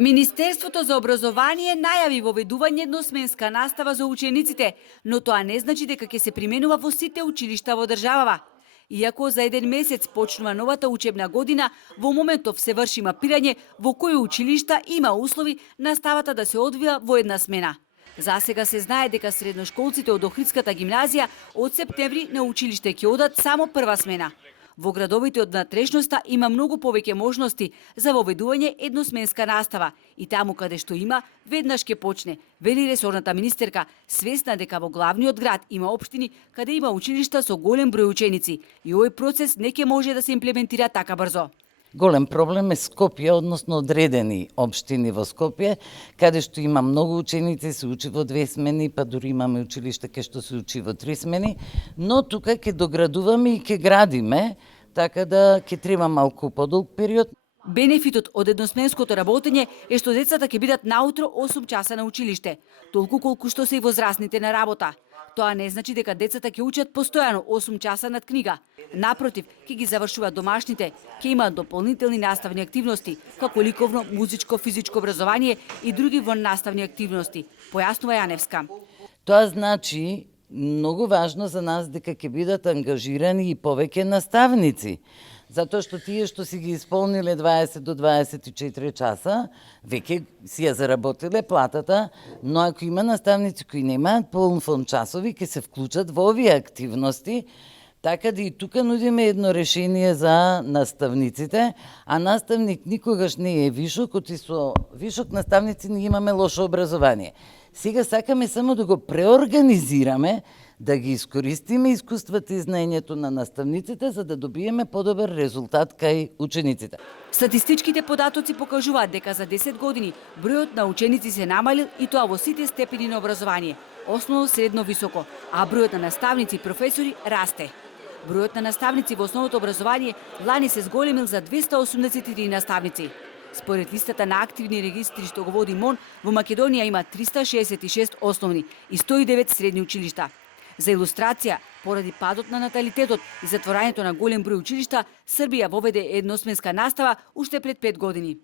Министерството за образование најави воведување едносменска настава за учениците, но тоа не значи дека ќе се применува во сите училишта во државава. Иако за еден месец почнува новата учебна година, во моментов се врши мапирање во кои училишта има услови наставата да се одвива во една смена. За сега се знае дека средношколците од Охридската гимназија од септември на училиште ќе одат само прва смена. Во градовите од натрешноста има многу повеќе можности за воведување едносменска настава и таму каде што има, веднаш ќе почне, вели ресорната министерка, свесна дека во главниот град има општини каде има училишта со голем број ученици и овој процес не ќе може да се имплементира така брзо. Голем проблем е Скопје, односно одредени општини во Скопје, каде што има многу ученици, се учи во 2 смени, па дури имаме училиште кај што се учи во 3 смени, но тука ќе доградуваме и ќе градиме, така да ќе треба малку подолг период. Бенефитот од едносменското работење е што децата ќе бидат наутро 8 часа на училиште, толку колку што се и возрастните на работа. Тоа не значи дека децата ќе учат постојано 8 часа над книга. Напротив, ќе ги завршуваат домашните, ќе имаат дополнителни наставни активности, како ликовно, музичко, физичко образование и други воннаставни активности, појаснува Јаневска. Тоа значи многу важно за нас дека ќе бидат ангажирани и повеќе наставници. Затоа што тие што си ги исполниле 20 до 24 часа, веќе си ја заработиле платата, но ако има наставници кои немаат полн фон часови, ќе се вклучат во овие активности, така да и тука нудиме едно решение за наставниците, а наставник никогаш не е вишок, оти со вишок наставници ние имаме лошо образование. Сега сакаме само да го преорганизираме, да ги искористиме искуствата и знаењето на наставниците, за да добиеме подобар резултат кај учениците. Статистичките податоци покажуваат дека за 10 години бројот на ученици се намалил и тоа во сите степени на образование, основно, средно, високо, а бројот на наставници и професори расте. Бројот на наставници во основното образование лани се зголемил за 283 наставници. Според листата на активни регистри што го води МОН, во Македонија има 366 основни и 109 средни училишта. За илустрација, поради падот на наталитетот и затворањето на голем број училишта, Србија воведе едносменска настава уште пред 5 години.